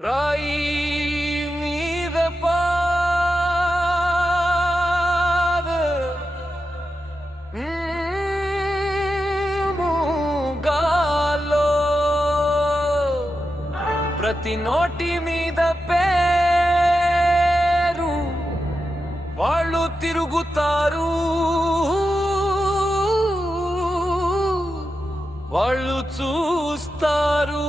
రాయి మీద పాద గాలో ప్రతి నోటి మీద పేరు వాళ్ళు తిరుగుతారు, వాళ్ళు చూస్తారు.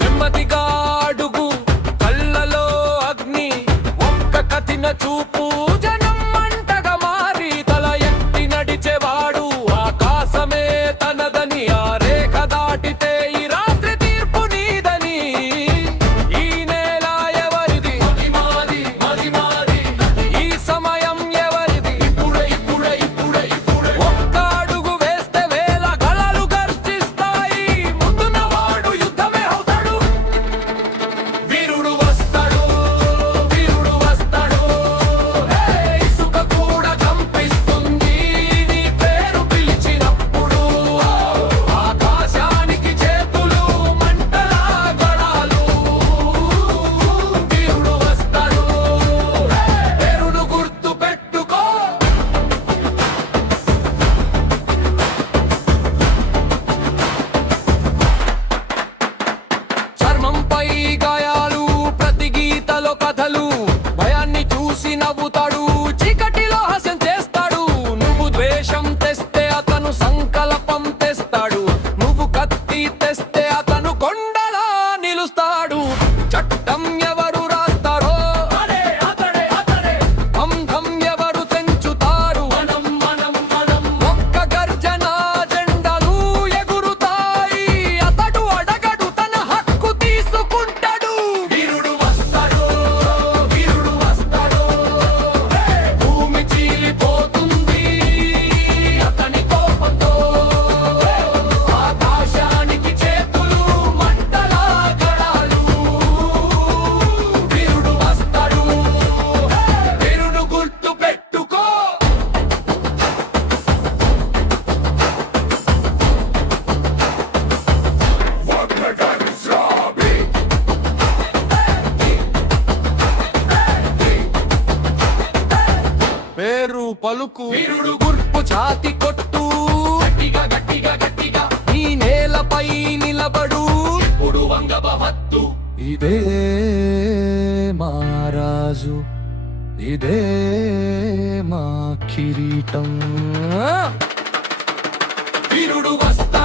నెమ్మదిగా అడుగు, కళ్ళలో అగ్ని, ఒక్క కఠిన చూపు, జనం మంటగా మారి తల ఎత్తి నడిచేవాడు ఆకాశమే తనదని, ఆ రేఖ దాటితే ఈ రాత్రి తీర్పు నీదని. ఈ నేల ఎవరిది? ఈ సమయం ఎవరిది? ఒక్క అడుగు వేస్తే వేల గళలు గర్జిస్తాయి. ముందున్నవాడు యుద్ధమే అవుతాడు. వీరుడు వస్తాడు, వీరుడు వస్తాడు. ఇసుక కూడా కంపిస్తుంది నీ పేరు పిలిచినప్పుడు. ఆకాశానికి చేతులు మంటల గొడాలు. వీరుడు వస్తాడు, పేరును గుర్తు పెట్టుకో. చర్మంపై గాయాలు, ప్రతి గీతలో కథలు, భయాన్ని చూసి నవ్వుతాడు, చీకటిలో హాస్యం చేస్తాడు. నువ్వు ద్వేషం తెస్తే అతను సంకల్పం తెస్తాడు, నువ్వు కత్తి తెస్తే అతను కొండలా నిలుస్తాడు. చట్టం ఎవరు రాస్తారో బంధం ఎవరు తెంచుతారు. ఒక్క గర్జన జెండాలు ఎగురుతాయి, అతడు అడగడు, తన హక్కు తీసుకుంటాడు. వీరుడు వస్తాడు, వీరుడు వస్తాడు. భూమి చీలిపోతుంది అతని కోపంతో. ఆకాశానికి చేతులు మంటల గడాలు. వీరుడు వస్తాడు, వీరుడు గుర్తు పెట్టుకో. పేరు పలుకు, వీరుడు గుర్పు, ఛాతి కొట్టు, గట్టిగా గట్టిగా గట్టిగా ఈ నేలపై నిలబడు. ఇప్పుడు వంగబవద్దు. ఇదే మా రాజు, ఇదే మా కిరీటం. వీరుడు వస్తా